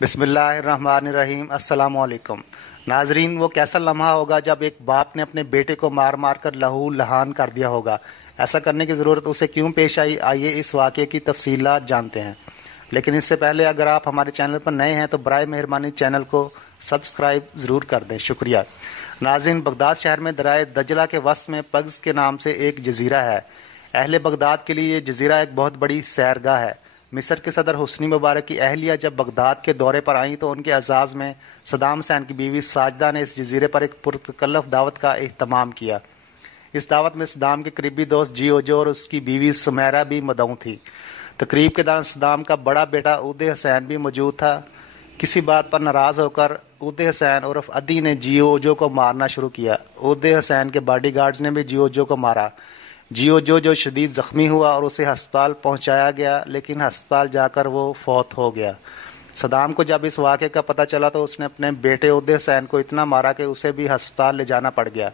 بسم اللہ الرحمن الرحیم۔ السلام علیکم ناظرین، وہ کیسا لمحہ ہوگا جب ایک باپ نے اپنے بیٹے کو مار مار کر لہو لہان کر دیا ہوگا۔ ایسا کرنے کی ضرورت اسے کیوں پیش آئی، آئیے اس واقعے کی تفصیلات جانتے ہیں۔ لیکن اس سے پہلے اگر آپ ہمارے چینل پر نئے ہیں تو برائے مہربانی چینل کو سبسکرائب ضرور کر دیں، شکریہ۔ ناظرین، بغداد شہر میں دریائے دجلہ کے وسط میں پگز کے نام سے ایک جزیرہ ہے۔ اہل بغداد کے لیے یہ جزیرہ ایک بہت بڑی سیرگاہ ہے۔ مصر کے صدر حسنی مبارک کی اہلیہ جب بغداد کے دورے پر آئیں تو ان کے اعزاز میں صدام حسین کی بیوی ساجدہ نے اس جزیرے پر ایک پرتکلف دعوت کا اہتمام کیا۔ اس دعوت میں صدام کے قریبی دوست جی اوجو اور اس کی بیوی سمیرہ بھی مدعو تھی۔ تقریب کے دوران صدام کا بڑا بیٹا عود حسین بھی موجود تھا۔ کسی بات پر ناراض ہو کر عود حسین عرف عدی نے جی اوجو کو مارنا شروع کیا۔ عود حسین کے باڈی گارڈز نے بھی جی اوجو کو مارا۔ جی اوجو جو شدید زخمی ہوا اور اسے ہسپتال پہنچایا گیا، لیکن ہسپتال جا کر وہ فوت ہو گیا۔ صدام کو جب اس واقعے کا پتہ چلا تو اس نے اپنے بیٹے عود حسین کو اتنا مارا کہ اسے بھی ہسپتال لے جانا پڑ گیا۔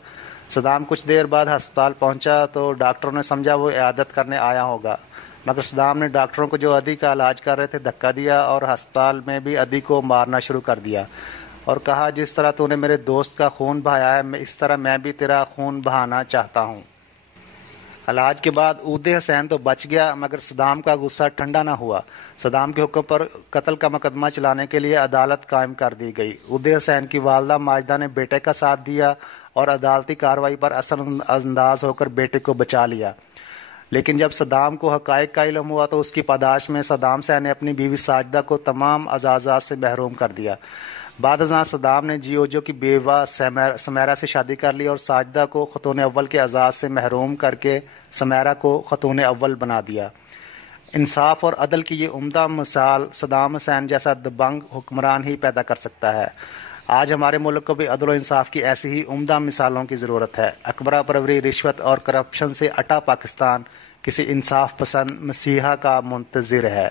صدام کچھ دیر بعد ہسپتال پہنچا تو ڈاکٹروں نے سمجھا وہ عیادت کرنے آیا ہوگا، مگر صدام نے ڈاکٹروں کو جو عدی کا علاج کر رہے تھے دھکا دیا اور ہسپتال میں بھی عدی کو مارنا شروع کر دیا اور کہا، جس طرح تو نے میرے دوست کا خون بہایا ہے اس طرح میں بھی تیرا خون بہانا چاہتا ہوں۔ علاج کے بعد عود حسین تو بچ گیا، مگر صدام کا غصہ ٹھنڈا نہ ہوا۔ صدام کے حکم پر قتل کا مقدمہ چلانے کے لیے عدالت قائم کر دی گئی۔ عود حسین کی والدہ ماجدہ نے بیٹے کا ساتھ دیا اور عدالتی کارروائی پر اثر انداز ہو کر بیٹے کو بچا لیا۔ لیکن جب صدام کو حقائق کا علم ہوا تو اس کی پاداش میں صدام حسین نے اپنی بیوی ساجدہ کو تمام اعزازات سے محروم کر دیا۔ بعد ازاں صدام نے جی اوجو کی بیوہ سمیرہ سے شادی کر لی اور ساجدہ کو خاتون اول کے اعزاز سے محروم کر کے سمیرہ کو خاتون اول بنا دیا۔ انصاف اور عدل کی یہ عمدہ مثال صدام حسین جیسا دبنگ حکمران ہی پیدا کر سکتا ہے۔ آج ہمارے ملک کو بھی عدل و انصاف کی ایسی ہی عمدہ مثالوں کی ضرورت ہے۔ اکبرہ پروری رشوت اور کرپشن سے اٹا پاکستان کسی انصاف پسند مسیحا کا منتظر ہے۔